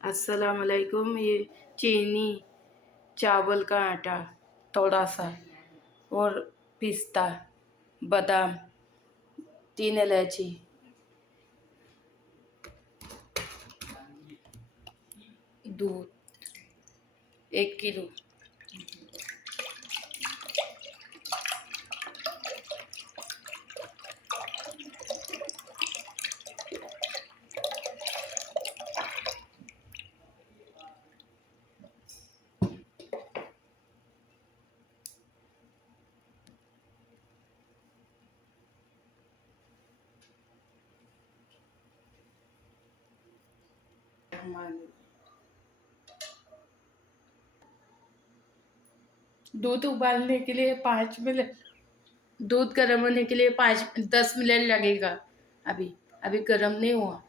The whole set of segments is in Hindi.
अस्सलाम वालेकुम। ये चीनी, चावल का आटा थोड़ा सा, और पिस्ता, बादाम, 3 इलायची, दूध 1 किलो। दूध उबालने के लिए 5 मिनट, दूध गर्म होने के लिए 5-10 मिनट लगेगा। अभी अभी गर्म नहीं हुआ।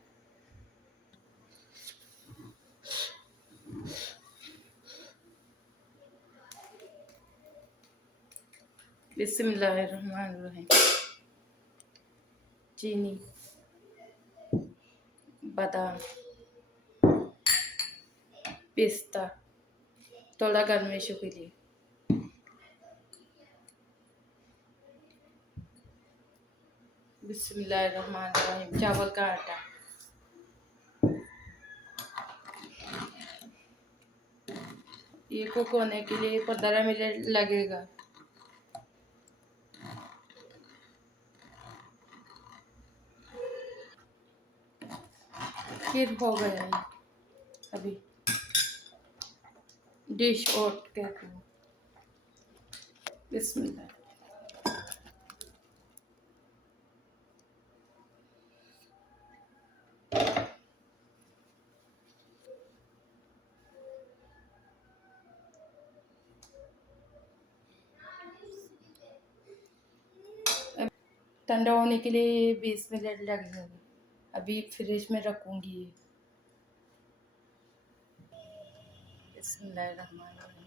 बिस्मिल्लाहिर्रहमानिर्रहीम। चीनी, बादाम, पिस्ता थोड़ा गर्मेशों के लिए। बिस्मिल्लाहिर्रहमानिर्रहीम। चावल का आटा, ये कुक होने के लिए 15 मिनट लगेगा। खीर हो गया है। अभी डिश आउट कहते हैं। बिस्मिल्लाह। ठंडा होने के लिए 20 मिनट लगेंगे। अभी फ्रिज में रखूँगी। बिस्मिल्लाहिर्रहमानिर्रहीम।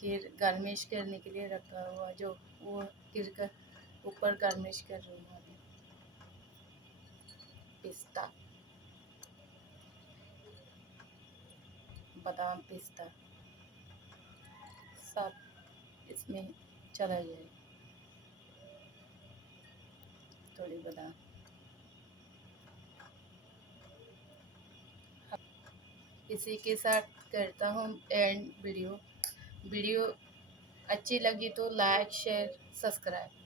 खीर गार्निश करने के लिए रखा हुआ, जो वो खीर का ऊपर गार्निश कर रही हूँ अभी। पिस्ता, बादाम, पिस्ता सब इसमें चला जाए। थोड़ी बादाम। इसी के साथ करता हूँ एंड वीडियो। वीडियो अच्छी लगी तो लाइक, शेयर, सब्सक्राइब।